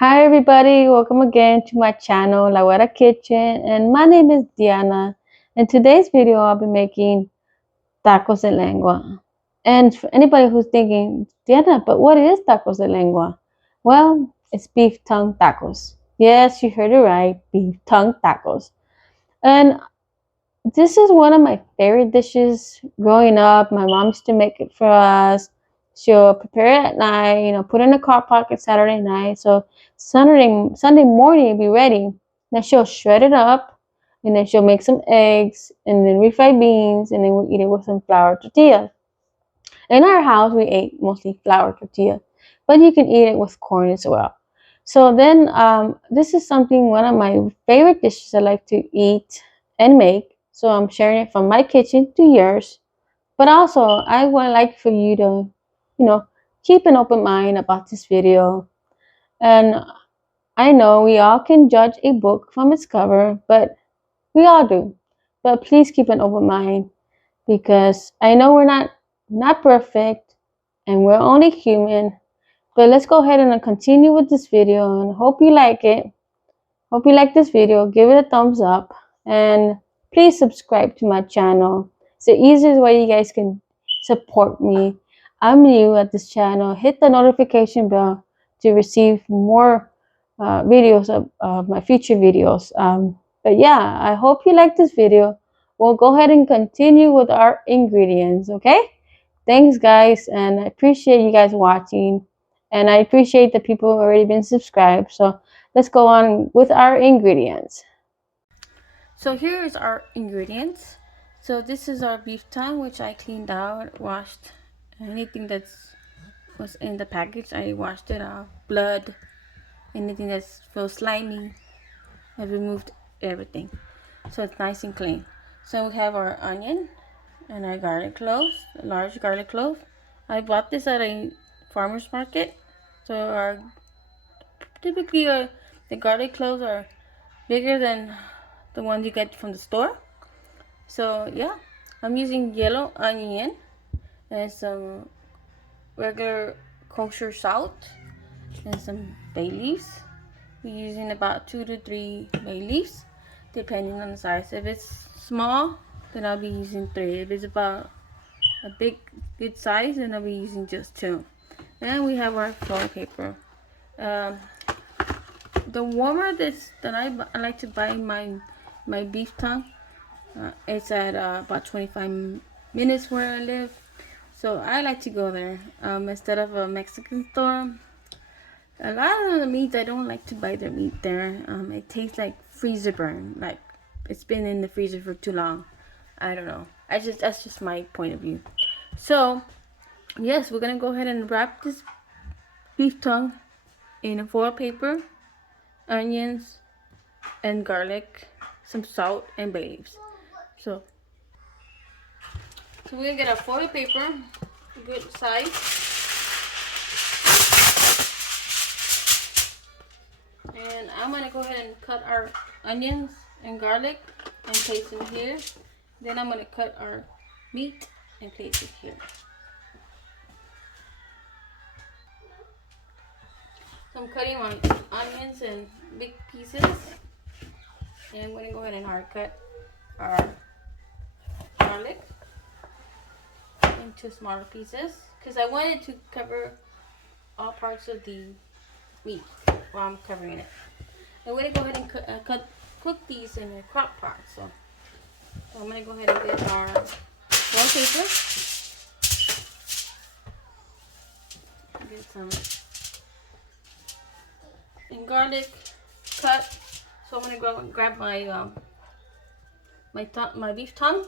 Hi everybody, welcome again to my channel, La Kitchen, and my name is Diana. In today's video, I'll be making tacos de lengua. And for anybody who's thinking, Diana, but what is tacos de lengua? Well, it's beef tongue tacos. Yes, you heard it right, beef tongue tacos. And this is one of my favorite dishes growing up. My mom used to make it for us. She'll prepare it at night, put it in a crock pot Saturday night. So Sunday morning it'll be ready. Then she'll shred it up and then she'll make some eggs and then refried beans and then we'll eat it with some flour tortillas. In our house we ate mostly flour tortilla, but you can eat it with corn as well. So then this is one of my favorite dishes I like to eat and make. So I'm sharing it from my kitchen to yours. But also I would like for you to, you know, keep an open mind about this video. And I know we all can judge a book from its cover, but we all do. But please keep an open mind because I know we're not perfect and we're only human. But let's go ahead and continue with this video and hope you like it. Hope you like this video. Give it a thumbs up and please subscribe to my channel. It's the easiest way you guys can support me. I'm new at this channel. Hit the notification bell to receive more videos of my future videos. But yeah, I hope you like this video. We'll go ahead and continue with our ingredients, okay? Thanks, guys, and I appreciate you guys watching. And I appreciate the people who already been subscribed. So let's go on with our ingredients. So here is our ingredients. So this is our beef tongue, which I cleaned out, washed. Anything that's was in the package, I washed it off. Blood, anything that feels slimy, I removed everything. So it's nice and clean. So we have our onion and our garlic cloves, a large garlic clove. I bought this at a farmer's market. So typically the garlic cloves are bigger than the ones you get from the store. So yeah, I'm using yellow onion and some regular kosher salt and some bay leaves. We're using about 2 to 3 bay leaves depending on the size. If it's small, then I'll be using 3. If it's about a good size, then I'll be using just 2. And we have our foil paper. Um, the warmer that I like to buy my beef tongue, it's at about 25 minutes where I live. So I like to go there instead of a Mexican store. A lot of the meats, I don't like to buy their meat there. It tastes like freezer burn, like it's been in the freezer for too long. I don't know. That's just my point of view. So yes, we're gonna go ahead and wrap this beef tongue in a foil paper, onions, and garlic, some salt, and bay leaves. So we're gonna get our foil paper, good size, and I'm gonna go ahead and cut our onions and garlic and place them here. Then I'm gonna cut our meat and place it here. So I'm cutting my onions in big pieces, and I'm gonna go ahead and hard cut our garlic into smaller pieces because I wanted to cover all parts of the meat while I'm covering it. I'm going to go ahead and cook these in a crock pot. So I'm going to go ahead and get our foil paper, get some and garlic cut. So I'm going to go and grab my my beef tongue,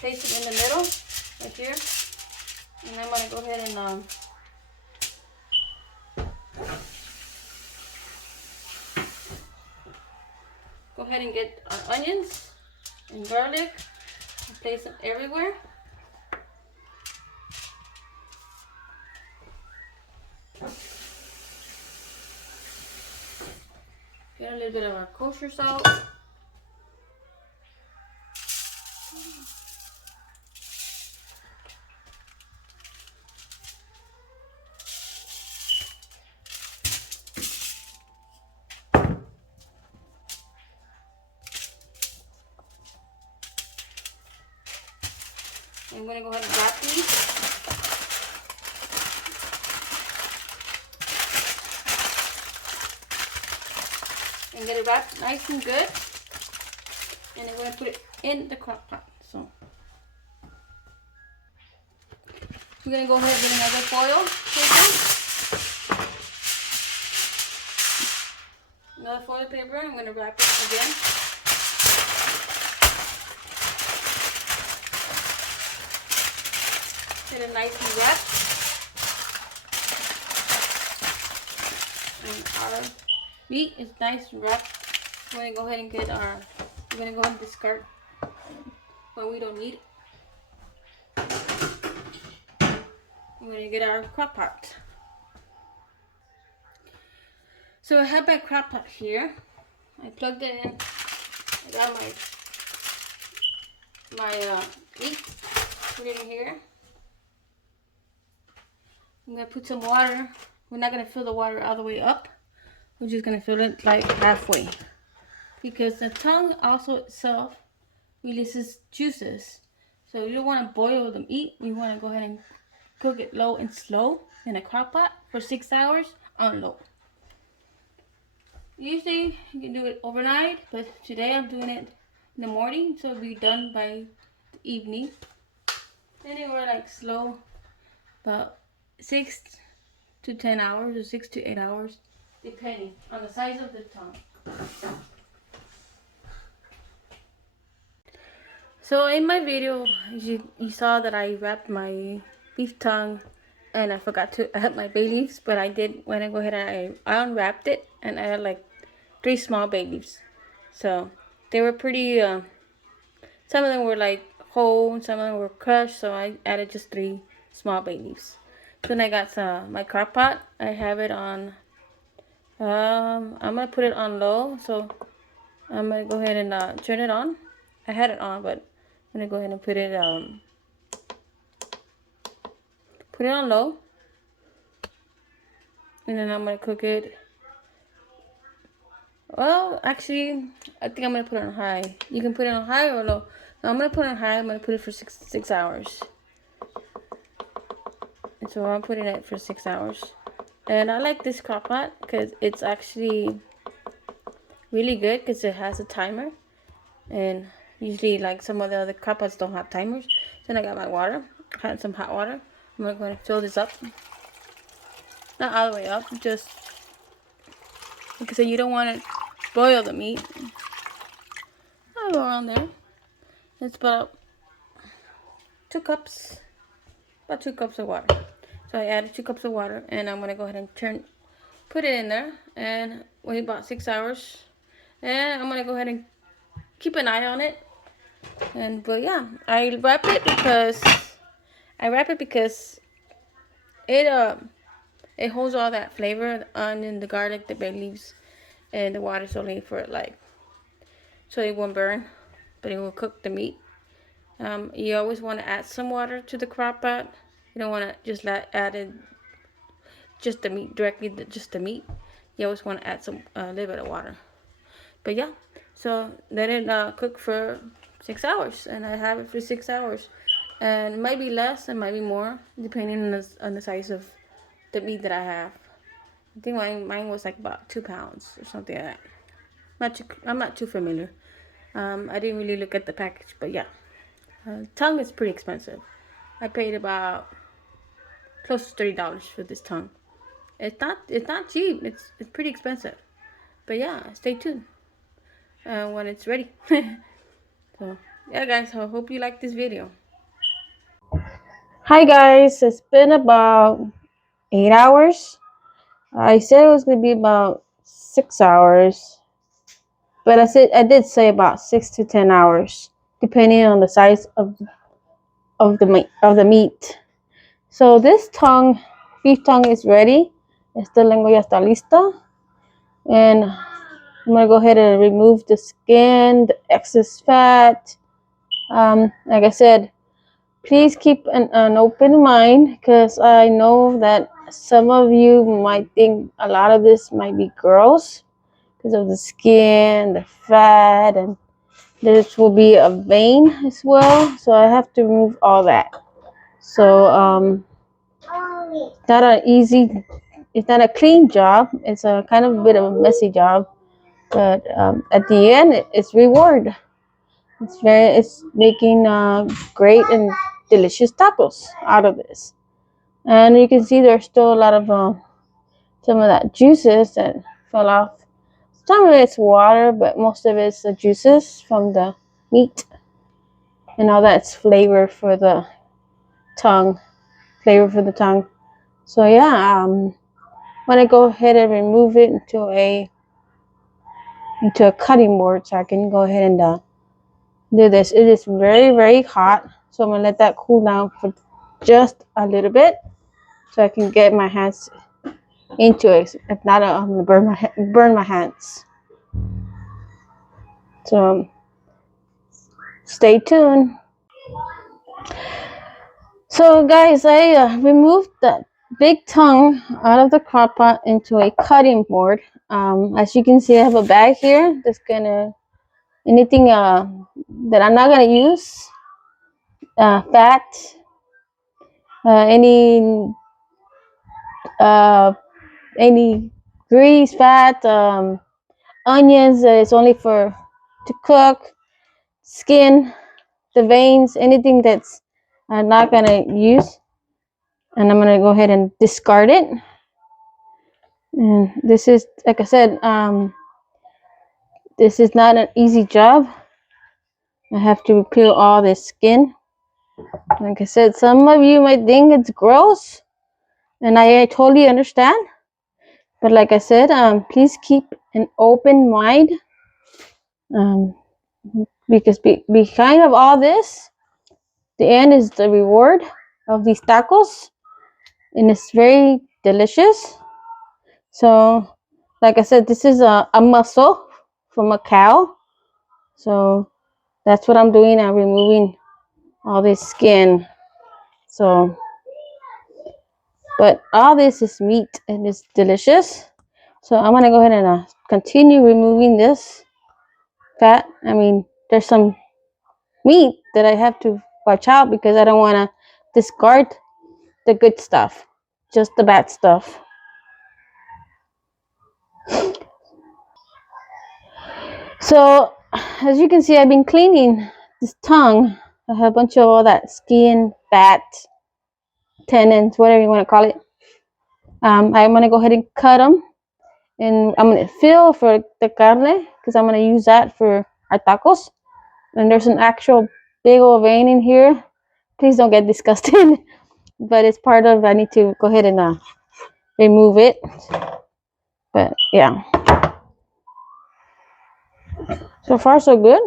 place it in the middle right here, and I'm going to go ahead and get our onions and garlic and place them everywhere. Get a little bit of our kosher salt. I'm gonna go ahead and wrap these. And get it wrapped nice and good. And I'm gonna put it in the crock pot. So we're gonna go ahead and get another foil paper. Another foil paper. I'm gonna wrap it again. Get it nice and wrapped. And our meat is nice and wrapped. We're gonna go ahead and get our. We're gonna go ahead and discard what we don't need. I'm gonna get our crock pot. So I have my crock pot here. I plugged it in. I got my meat. Put it in here. I'm gonna put some water. We're not gonna fill the water all the way up. We're just gonna fill it like halfway, because the tongue also itself releases juices. So you don't want to boil the meat. You want to go ahead and cook it low and slow in a crock pot for 6 hours on low. Usually you can do it overnight, but today I'm doing it in the morning, so it'll be done by the evening. Anywhere like slow, about 6 to 10 hours or 6 to 8 hours, depending on the size of the tongue. So in my video, you saw that I wrapped my beef tongue, and I forgot to add my bay leaves, but I did when I go ahead and I unwrapped it, and I had like 3 small bay leaves. So they were pretty, some of them were like whole, some of them were crushed, so I added just 3 small bay leaves. Then I got my crock pot. I have it on, I'm going to put it on low, so I'm going to go ahead and turn it on. I had it on, but I'm going to go ahead and put it on low. And then I'm going to cook it. Well, actually, I think I'm going to put it on high. You can put it on high or low. No, I'm going to put it on high. I'm going to put it for six hours. And so I'm putting it for 6 hours. And I like this crock pot because it's actually really good because it has a timer. And usually, like some of the other crock pots don't have timers. Then I got my water. I had some hot water. I'm going to go ahead and fill this up. Not all the way up, just like I said, you don't want to boil the meat. I'll go around there. It's about 2 cups. About 2 cups of water. So I added 2 cups of water, and I'm gonna go ahead and put it in there, and wait about 6 hours. And I'm gonna go ahead and keep an eye on it. But yeah, I wrap it because it holds all that flavor, the onion, the garlic, the bay leaves, and the water's only for like so it won't burn, but it will cook the meat. You always want to add some water to the crock pot. You don't want to just add it just the meat directly, just the meat. You always want to add some a little bit of water. But yeah, so let it cook for 6 hours, and I have it for 6 hours. And it might be less, it might be more, depending on the size of the meat that I have. I think mine was like about 2 pounds or something like that. I'm not too familiar. I didn't really look at the package, but yeah. Tongue is pretty expensive. I paid about close to $30 for this tongue. It's not cheap. It's pretty expensive. But yeah, stay tuned when it's ready. So yeah, guys, I hope you like this video. Hi guys, it's been about 8 hours. I said it was gonna be about 6 hours, but I did say about 6 to 10 hours, depending on the size of the meat. So this beef tongue is ready. Esta lengua ya está lista. And I'm going to go ahead and remove the skin, the excess fat. Like I said, please keep an open mind, because I know that some of you might think a lot of this might be gross because of the skin, the fat, and This will be a vein as well, so I have to remove all that. So not an easy, it's not a clean job. It's a kind of a bit of a messy job, but at the end, it's reward. It's making great and delicious tacos out of this. And you can see there's still a lot of some of that juices that fell off. Some of it's water, but most of it's the juices from the meat, and all that's flavor for the tongue. Flavor for the tongue. So yeah, I'm gonna go ahead and remove it into a cutting board, so I can go ahead and do this. It is very, very hot, so I'm gonna let that cool down for just a little bit, so I can get my hands into it. If not, I'm gonna burn my hands. So stay tuned. So guys, I removed that big tongue out of the crock pot into a cutting board. As you can see, I have a bag here that's gonna anything that I'm not gonna use, fat, any uh, any grease, fat, onions that is only for to cook, skin, the veins, anything that's I'm not gonna use, and I'm gonna go ahead and discard it. And this is, like I said, this is not an easy job. I have to peel all this skin. Like I said, some of you might think it's gross, and I totally understand. But like I said, please keep an open mind, um, because behind of all this, the end is the reward of these tacos, and it's very delicious. So, like I said, this is a muscle from a cow. So that's what I'm doing. I'm removing all this skin. So, but all this is meat and it's delicious. So I'm gonna go ahead and continue removing this fat. I mean, there's some meat that I have to watch out because I don't want to discard the good stuff, just the bad stuff. So as you can see, I've been cleaning this tongue. I have a bunch of all that skin, fat, tendons, whatever you want to call it. I'm gonna go ahead and cut them, and I'm gonna feel for the carne because I'm gonna use that for our tacos. And there's an actual big old vein in here. Please don't get disgusted, but it's part of. I need to go ahead and remove it. But yeah, so far so good.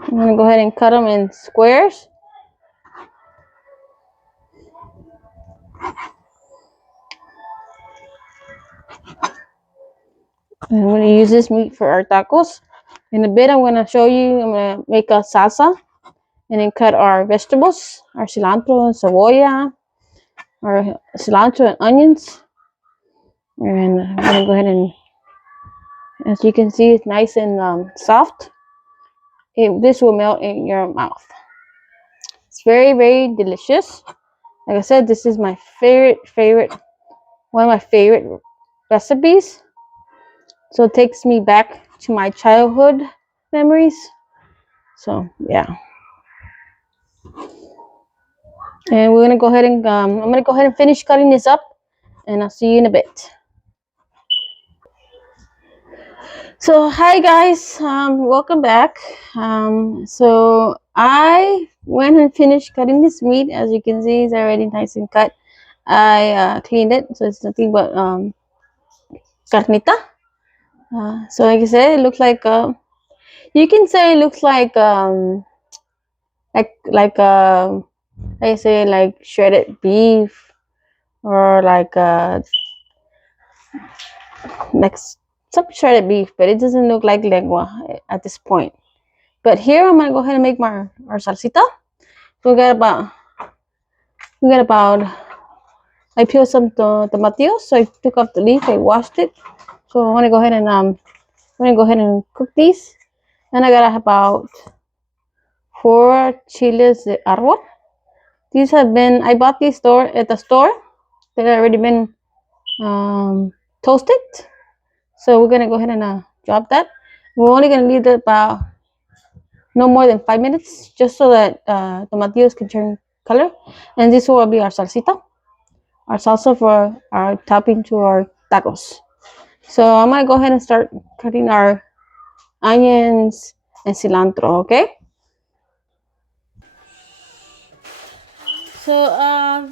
I'm gonna go ahead and cut them in squares. And I'm gonna use this meat for our tacos. In a bit, I'm gonna show you. I'm gonna make a salsa, and then cut our vegetables, our cilantro and cebolla, our cilantro and onions. And I'm gonna go ahead and, as you can see, it's nice and soft. This will melt in your mouth. It's very, very delicious. Like I said, this is my favorite, one of my favorite recipes. So it takes me back to my childhood memories. So yeah. And we're gonna go ahead and I'm gonna go ahead and finish cutting this up, and I'll see you in a bit. So hi guys, welcome back. So I went and finished cutting this meat. As you can see, it's already nice and cut. I cleaned it, so it's nothing but carnita. So like I said, it looks like you can say it looks like like I say like shredded beef, or like some shredded beef, but it doesn't look like lengua at this point. But here I'm gonna go ahead and make our salsita. So we got about I peeled some tomatillos, so I took off the leaf, I washed it. So I'm gonna go ahead and cook these. And I got about 4 chiles de árbol. These have been, I bought these at the store. They've already been toasted. So we're gonna go ahead and drop that. We're only gonna leave it about no more than 5 minutes, just so that tomatillos can turn color. And this will be our salsita, our salsa for our topping to our tacos. So I'm gonna go ahead and start cutting our onions and cilantro. Okay. So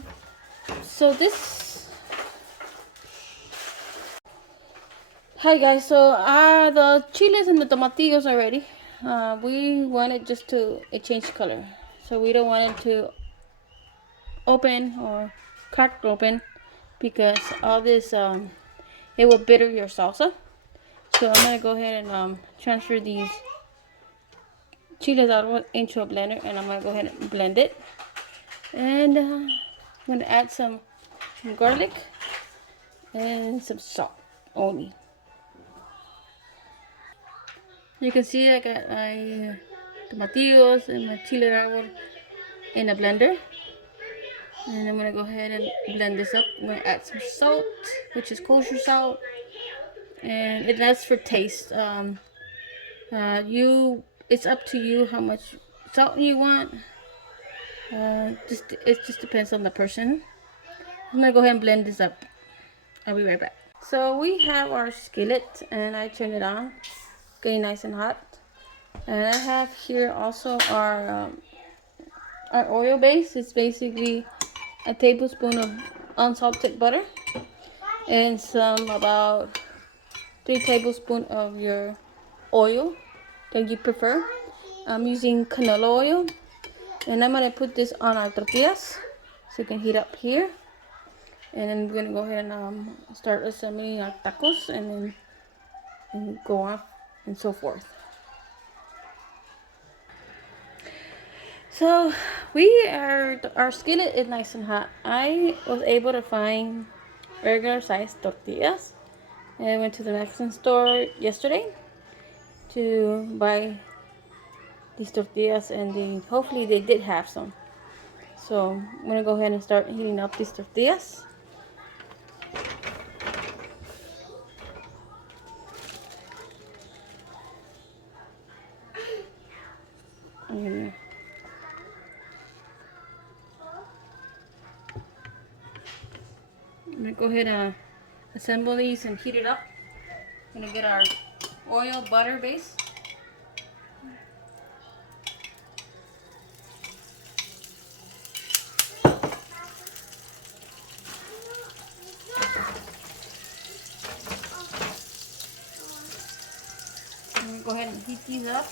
so this. Hi guys. So the chiles and the tomatillos are ready. We want it just to change color, so we don't want it to open or cracked open, because all this it will bitter your salsa. So I'm gonna go ahead and transfer these chiles out into a blender, and I'm gonna go ahead and blend it. And I'm gonna add some garlic and some salt only. You can see I got my tomatillos and my chile árbol in a blender. And I'm gonna go ahead and blend this up. I'm gonna add some salt, which is kosher salt, and that's for taste. It's up to you how much salt you want. It just depends on the person. I'm gonna go ahead and blend this up. I'll be right back. So we have our skillet, and I turned it on, getting nice and hot. And I have here also our oil base. It's basically a tablespoon of unsalted butter and some about 3 tablespoons of your oil that you prefer. I'm using canola oil, and I'm gonna put this on our tortillas so it can heat up here. And then we're gonna go ahead and start assembling our tacos, and then go on and so forth. So our skillet is nice and hot. I was able to find regular sized tortillas. I went to the Mexican store yesterday to buy these tortillas, and hopefully they did have some. So I'm gonna go ahead and start heating up these tortillas. And I'm gonna go ahead and assemble these and heat it up. I'm gonna get our oil butter base. I'm gonna go ahead and heat these up,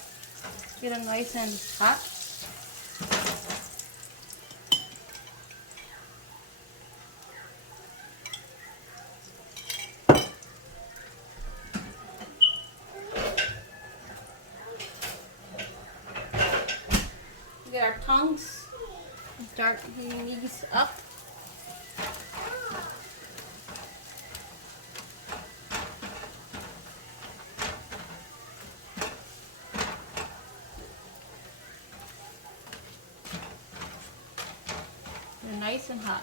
get them nice and hot. Get our tongs and start heating these up. They're nice and hot.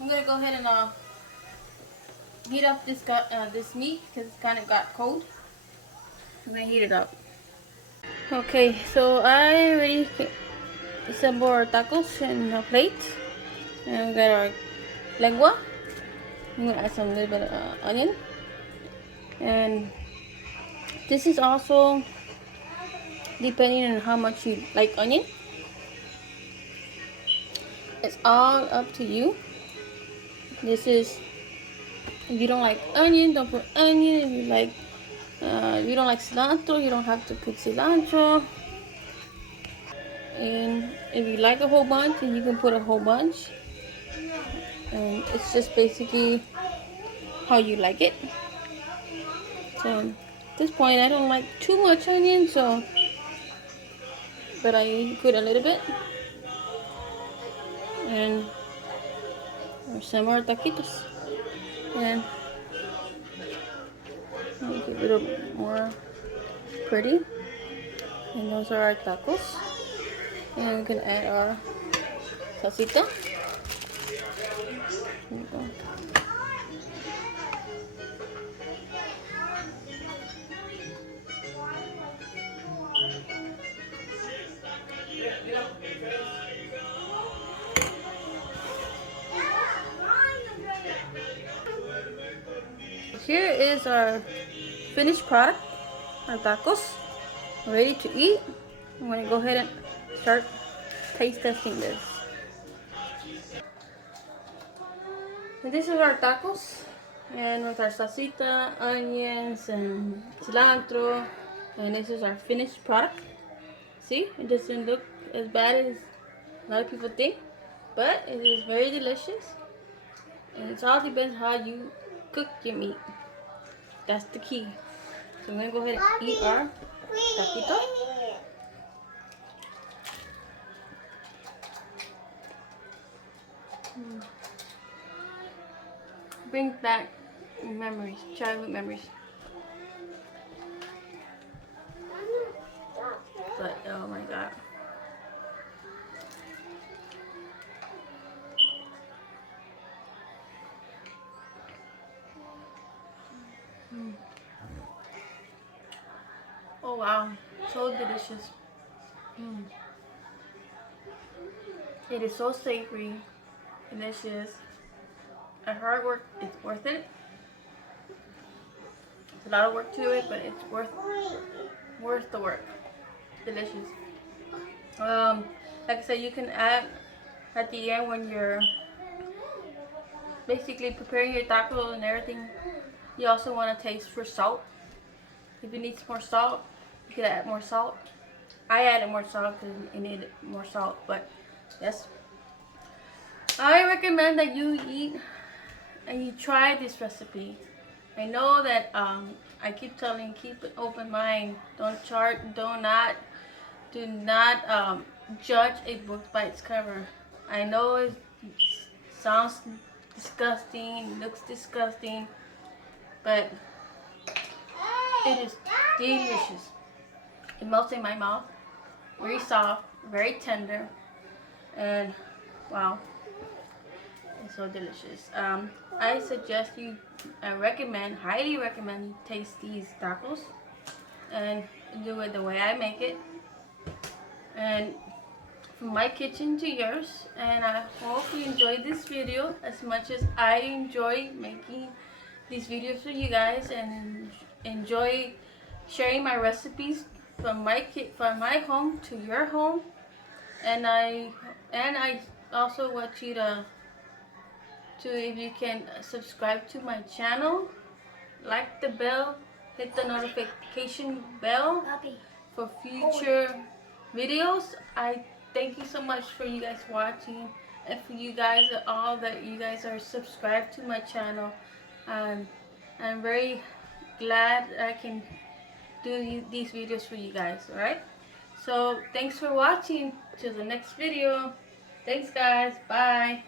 I'm gonna go ahead and heat up this meat because it's kind of got cold. I'm gonna heat it up. Okay, so I already assembled our tacos in a plate, and we got our lengua. I'm gonna add some little bit of onion, and this is also depending on how much you like onion. It's all up to you. This is, if you don't like onion, don't put onion. If you like, you don't like cilantro, you don't have to put cilantro. And if you like a whole bunch, you can put a whole bunch. And it's just basically how you like it. So at this point, I don't like too much onion, but I put a little bit. And some more taquitos. and make it a little more pretty. And those are our tacos. And we can add our salsita. Here we go. Here is our finished product, our tacos, ready to eat. I'm gonna go ahead and start taste testing this. And this is our tacos, and with our salsita, onions, and cilantro, and this is our finished product. See, it doesn't look as bad as a lot of people think, but it is very delicious, and it all depends how you cook your meat. That's the key. So I'm gonna go ahead and eat our taquito. Brings back memories, childhood memories. But oh my god. Oh wow, so delicious. It is so savory, delicious. The hard work is worth it. It's a lot of work to it, but it's worth the work. Delicious. Like I said, you can add at the end when you're basically preparing your taco and everything. You also want to taste for salt. If it needs more salt, you can add more salt. I added more salt because it needed more salt, but yes. I recommend that you eat and you try this recipe. I know that I keep telling, keep an open mind. Do not judge a book by its cover. I know it sounds disgusting, looks disgusting, but it is delicious. It melts in my mouth. Very soft, very tender, and wow, it's so delicious. I suggest you, highly recommend you taste these tacos and do it the way I make it. And from my kitchen to yours, and I hope you enjoyed this video as much as I enjoy making these videos for you guys, and enjoy sharing my recipes from my home to your home. And I also want you to if you can subscribe to my channel, like the bell, hit the notification bell for future videos. I thank you so much for you guys watching, and for you guys all that you guys are subscribed to my channel. I'm very glad I can do these videos for you guys. Alright, so thanks for watching. Till the next video. Thanks guys. Bye.